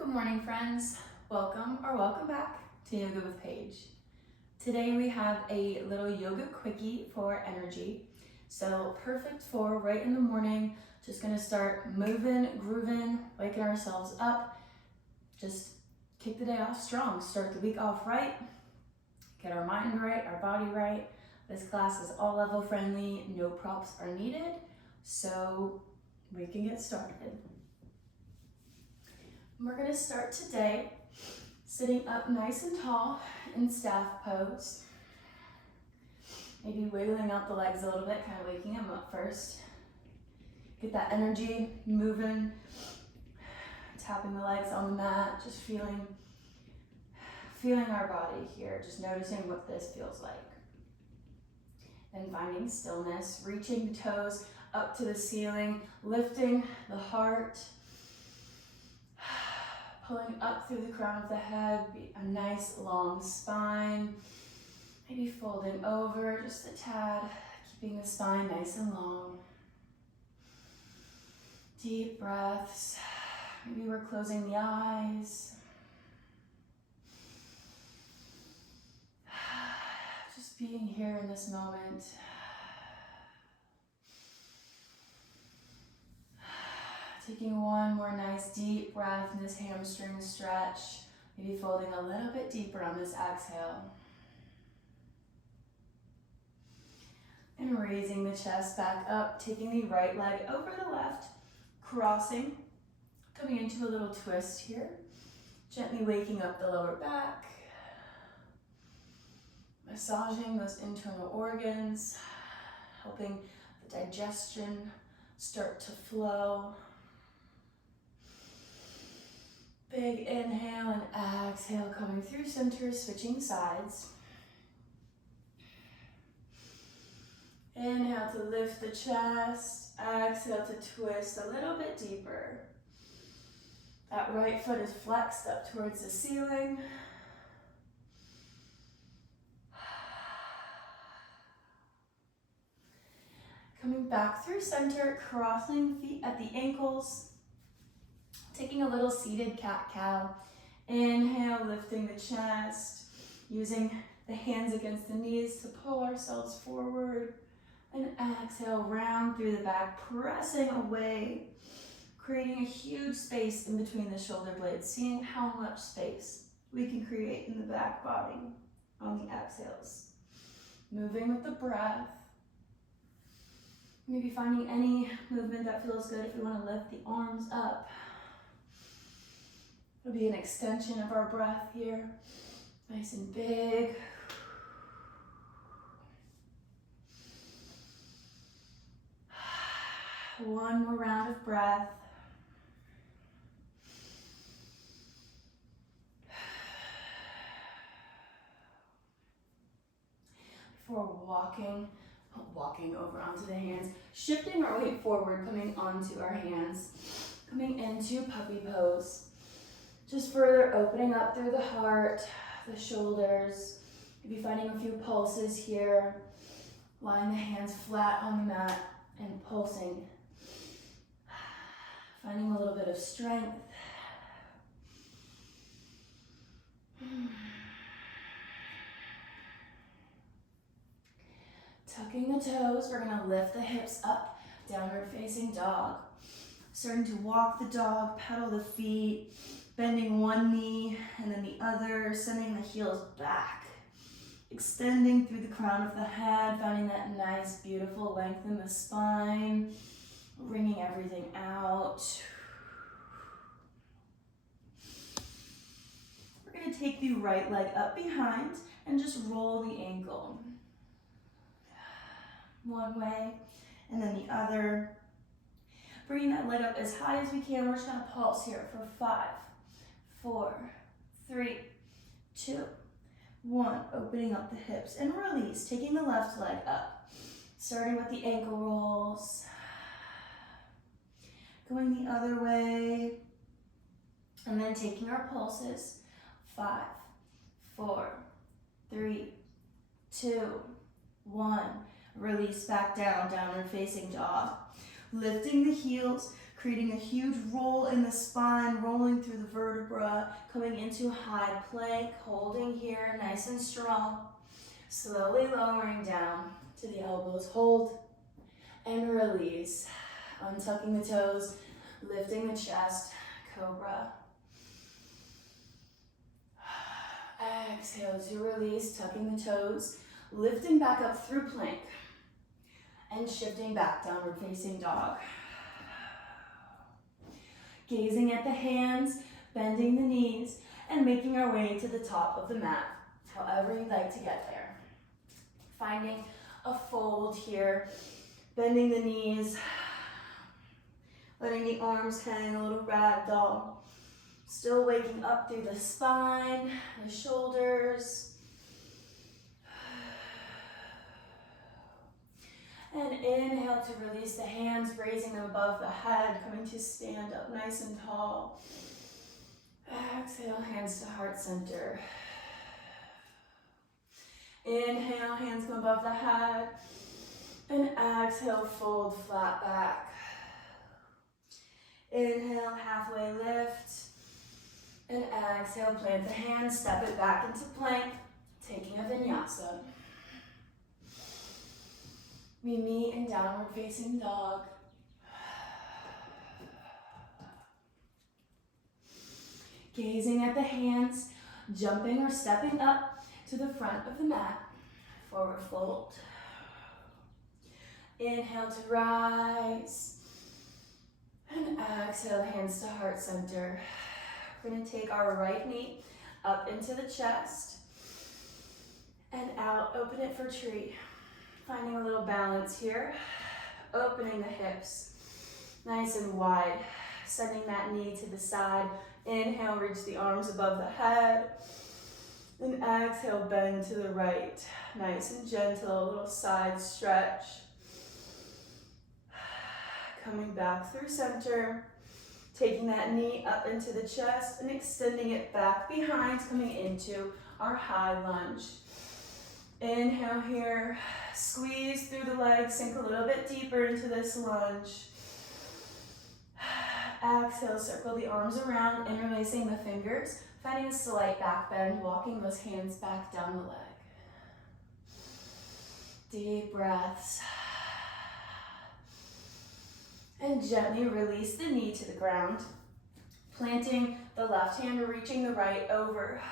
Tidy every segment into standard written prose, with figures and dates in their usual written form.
Good morning, friends. Welcome or welcome back to Yoga with Paige. Today we have a little yoga quickie for energy. So perfect for right in the morning. Just gonna start moving, grooving, waking ourselves up. Just kick the day off strong. Start the week off right. Get our mind right, our body right. This class is all level friendly. No props are needed. So we can get started. We're going to start today sitting up nice and tall in staff pose. Maybe wiggling out the legs a little bit, kind of waking them up first. Get that energy moving, tapping the legs on the mat, just feeling our body here, just noticing what this feels like. Then finding stillness, reaching the toes up to the ceiling, lifting the heart, pulling up through the crown of the head, a nice long spine, maybe folding over just a tad, keeping the spine nice and long. Deep breaths, maybe we're closing the eyes. Just being here in this moment. Taking one more nice deep breath in this hamstring stretch, maybe folding a little bit deeper on this exhale. And raising the chest back up, taking the right leg over the left, crossing, coming into a little twist here. Gently waking up the lower back, massaging those internal organs, helping the digestion start to flow. Big inhale and exhale, coming through center, switching sides. Inhale to lift the chest, exhale to twist a little bit deeper. That right foot is flexed up towards the ceiling. Coming back through center, crossing feet at the ankles. Taking a little seated cat-cow. Inhale, lifting the chest, using the hands against the knees to pull ourselves forward. And exhale, round through the back, pressing away, creating a huge space in between the shoulder blades, seeing how much space we can create in the back body on the exhales. Moving with the breath. Maybe finding any movement that feels good if we want to lift the arms up. It'll be an extension of our breath here, nice and big. One more round of breath. Before walking over onto the hands, shifting our weight forward, coming onto our hands, coming into puppy pose. Just further opening up through the heart, the shoulders. Maybe finding a few pulses here. Lying the hands flat on the mat and pulsing. Finding a little bit of strength. Tucking the toes, we're gonna lift the hips up, downward facing dog. Starting to walk the dog, pedal the feet. Bending one knee and then the other, sending the heels back. Extending through the crown of the head, finding that nice, beautiful length in the spine. Wringing everything out. We're going to take the right leg up behind and just roll the ankle. One way and then the other. Bringing that leg up as high as we can. We're just going to pulse here for 5, 4, 3, 2, 1. Opening up the hips and release. Taking the left leg up. Starting with the ankle rolls. Going the other way. And then taking our pulses. 5, 4, 3, 2, 1. Release back down, downward facing dog. Lifting the heels, creating a huge roll in the spine, rolling through the vertebra, coming into high plank, holding here, nice and strong. Slowly lowering down to the elbows, hold and release. Untucking the toes, lifting the chest, cobra. Exhale to release, tucking the toes, lifting back up through plank, and shifting back, downward facing dog. Gazing at the hands, bending the knees, and making our way to the top of the mat, however you'd like to get there. Finding a fold here, bending the knees, letting the arms hang, a little ragdoll. Still waking up through the spine, the shoulders. And inhale to release the hands, raising them above the head, coming to stand up nice and tall. Exhale, hands to heart center. Inhale, hands come above the head. And exhale, fold flat back. Inhale, halfway lift. And exhale, plant the hands, step it back into plank, taking a vinyasa. We meet in downward facing dog. Gazing at the hands, jumping or stepping up to the front of the mat, forward fold. Inhale to rise. And exhale, hands to heart center. We're going to take our right knee up into the chest and out, open it for tree. Finding a little balance here, opening the hips, nice and wide, sending that knee to the side. Inhale, reach the arms above the head, and exhale, bend to the right. Nice and gentle, a little side stretch. Coming back through center, taking that knee up into the chest and extending it back behind, coming into our high lunge. Inhale here, squeeze through the legs, sink a little bit deeper into this lunge. Exhale, circle the arms around, interlacing the fingers, finding a slight back bend, walking those hands back down the leg. Deep breaths. And gently release the knee to the ground, planting the left hand or reaching the right over.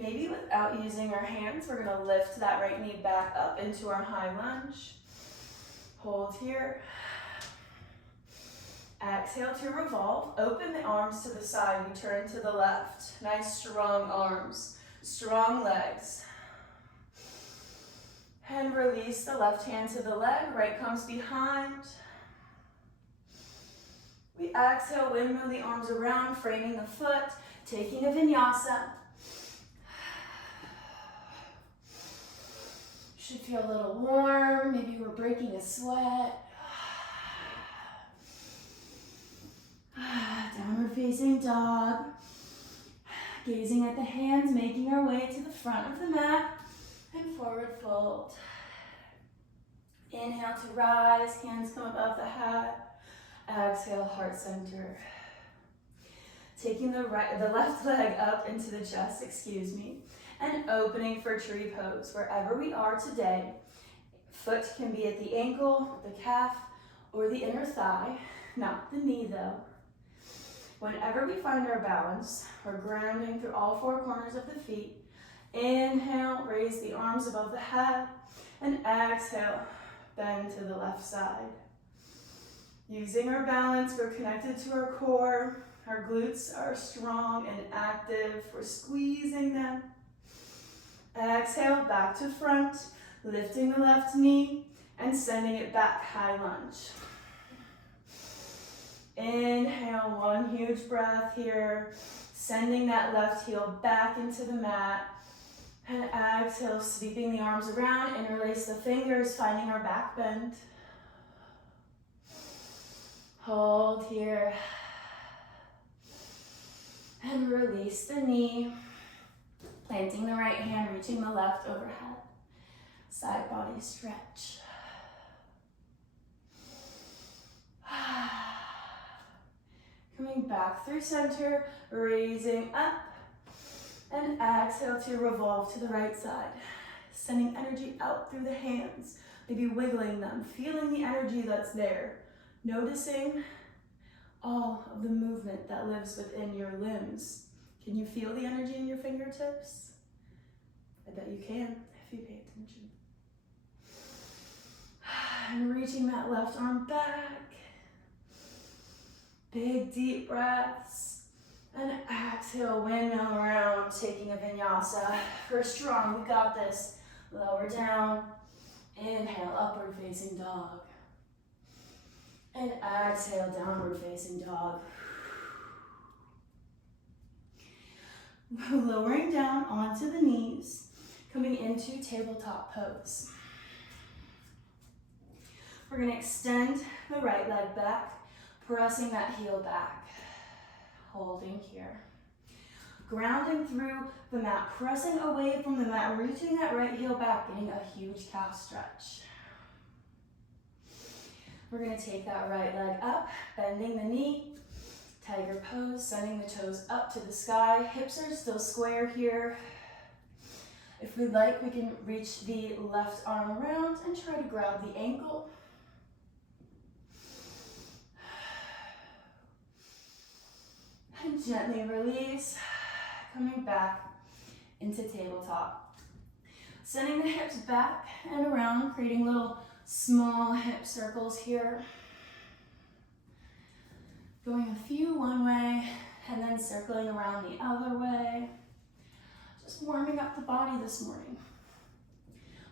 Maybe without using our hands, we're going to lift that right knee back up into our high lunge. Hold here. Exhale to revolve. Open the arms to the side. We turn to the left. Nice strong arms, strong legs. And release the left hand to the leg. Right comes behind. We exhale, windmill the arms around, framing the foot, taking a vinyasa. Should feel a little warm, maybe we're breaking a sweat. Downward facing dog. Gazing at the hands, making our way to the front of the mat and forward fold. Inhale to rise, hands come above the head. Exhale, heart center. Taking the left leg up into the chest, and opening for tree pose. Wherever we are today, foot can be at the ankle, the calf, or the inner thigh, not the knee though. Whenever we find our balance, we're grounding through all four corners of the feet. Inhale, raise the arms above the head, and exhale, bend to the left side. Using our balance, we're connected to our core. Our glutes are strong and active. We're squeezing them. Exhale, back to front, lifting the left knee and sending it back, high lunge. Inhale, one huge breath here, sending that left heel back into the mat. And exhale, sweeping the arms around, interlace the fingers, finding our back bend. Hold here. And release the knee. Planting the right hand, reaching the left overhead. Side body stretch. Coming back through center, raising up, and exhale to revolve to the right side. Sending energy out through the hands, maybe wiggling them, feeling the energy that's there. Noticing all of the movement that lives within your limbs. Can you feel the energy in your fingertips? I bet you can if you pay attention. And reaching that left arm back. Big deep breaths. And exhale, windmill around, taking a vinyasa. For strong, we got this. Lower down. Inhale, upward facing dog. And exhale, downward facing dog. Lowering down onto the knees, coming into tabletop pose. We're gonna extend the right leg back, pressing that heel back. Holding here. Grounding through the mat, pressing away from the mat, reaching that right heel back, getting a huge calf stretch. We're gonna take that right leg up, bending the knee, tiger pose, sending the toes up to the sky. Hips are still square here. If we'd like, we can reach the left arm around and try to grab the ankle. And gently release, coming back into tabletop. Sending the hips back and around, creating little small hip circles here. Going a few one way and then circling around the other way. Just warming up the body this morning.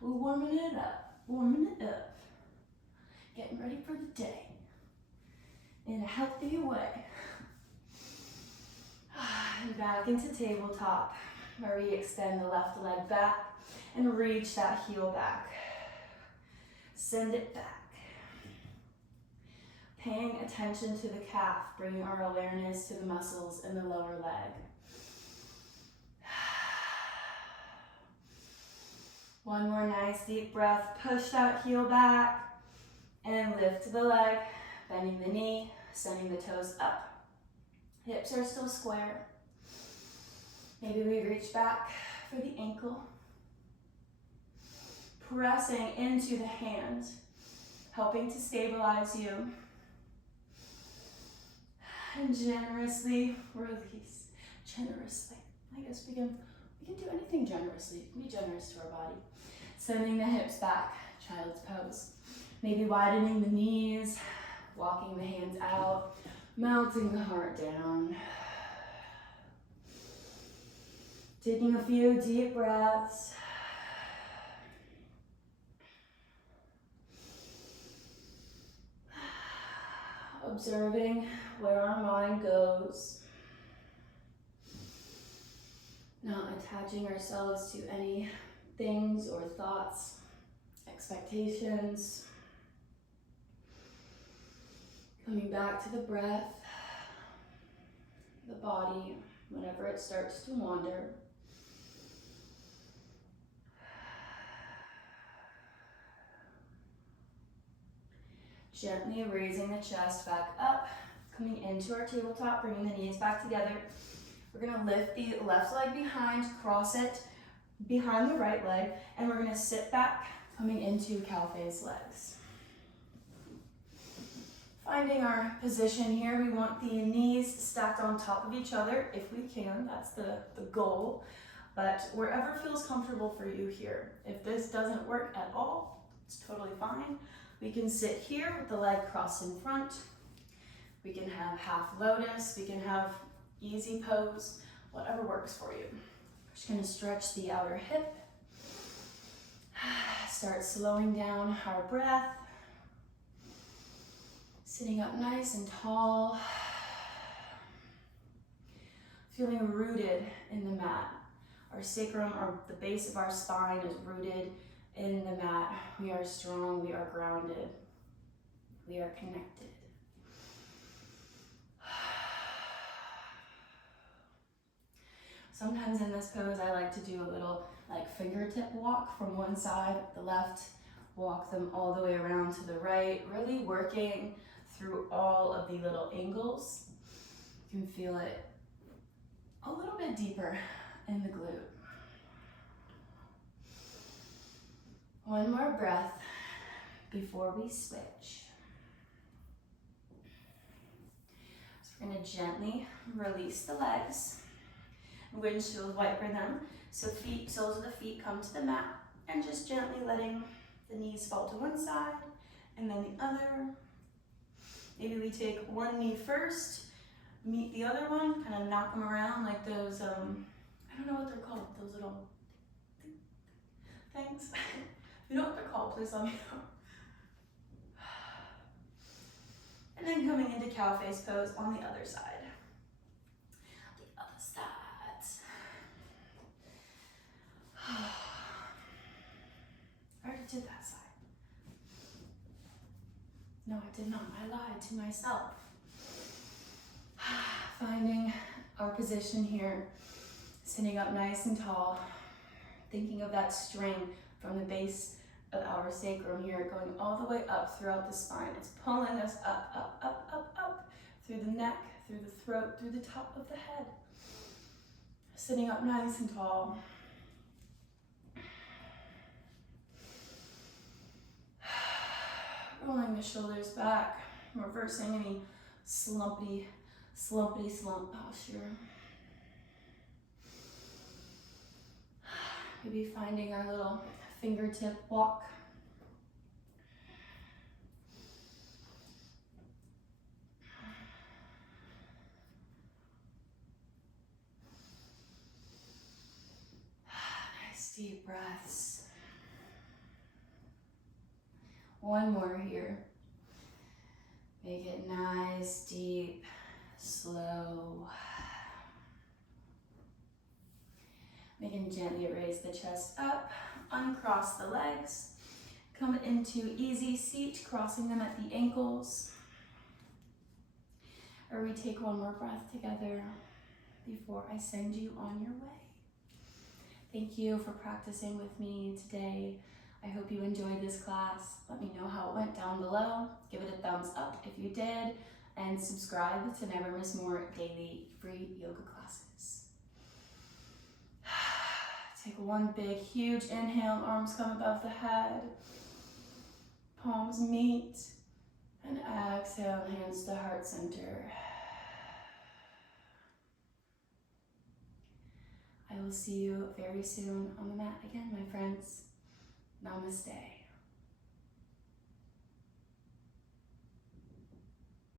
We're warming it up, Getting ready for the day in a healthy way. And back into tabletop, where we extend the left leg back and reach that heel back. Send it back. Paying attention to the calf, bringing our awareness to the muscles in the lower leg. One more nice deep breath. Push that heel back and lift the leg, bending the knee, sending the toes up. Hips are still square. Maybe we reach back for the ankle. Pressing into the hand, helping to stabilize you. And generously release. Generously. I guess we can do anything generously. Be generous to our body. Sending the hips back, child's pose. Maybe widening the knees, walking the hands out, melting the heart down. Taking a few deep breaths. Observing where our mind goes. Not attaching ourselves to any things or thoughts, expectations. Coming back to the breath, the body, whenever it starts to wander. Gently raising the chest back up, coming into our tabletop, bringing the knees back together. We're gonna lift the left leg behind, cross it behind the right leg, and we're gonna sit back, coming into cow face legs. Finding our position here, we want the knees stacked on top of each other if we can, that's the goal. But wherever feels comfortable for you here. If this doesn't work at all, it's totally fine. We can sit here with the leg crossed in front. We can have half lotus, we can have easy pose, whatever works for you. We're just gonna stretch the outer hip. Start slowing down our breath. Sitting up nice and tall. Feeling rooted in the mat. Our sacrum, or the base of our spine, is rooted in the mat. We are strong, we are grounded, we are connected. Sometimes in this pose, I like to do a little like fingertip walk from one side, the left, walk them all the way around to the right, really working through all of the little angles. You can feel it a little bit deeper in the glute. One more breath before we switch. So we're gonna gently release the legs, windshield wiper them. So soles of the feet come to the mat, and just gently letting the knees fall to one side and then the other. Maybe we take one knee first, meet the other one, kind of knock them around like those, I don't know what they're called, those little things. If you know what they're called, please let me know. And then coming into cow face pose on the other side. The other side. I already did that side. No, I did not. I lied to myself. Finding our position here, sitting up nice and tall, thinking of that string from the base of our sacrum here, going all the way up throughout the spine. It's pulling us up, up, up, up, up, through the neck, through the throat, through the top of the head. Sitting up nice and tall. Rolling the shoulders back, reversing any slumpy slump posture. Maybe finding our little fingertip walk. Nice deep breaths. One more here. Make it nice, deep, slow. We can gently raise the chest up, uncross the legs, come into easy seat, crossing them at the ankles. Or we take one more breath together before I send you on your way. Thank you for practicing with me today. I hope you enjoyed this class. Let me know how it went down below. Give it a thumbs up if you did, and subscribe to never miss more daily free yoga classes. Take one big, huge inhale, arms come above the head, palms meet, and exhale, hands to heart center. I will see you very soon on the mat again, my friends. Namaste.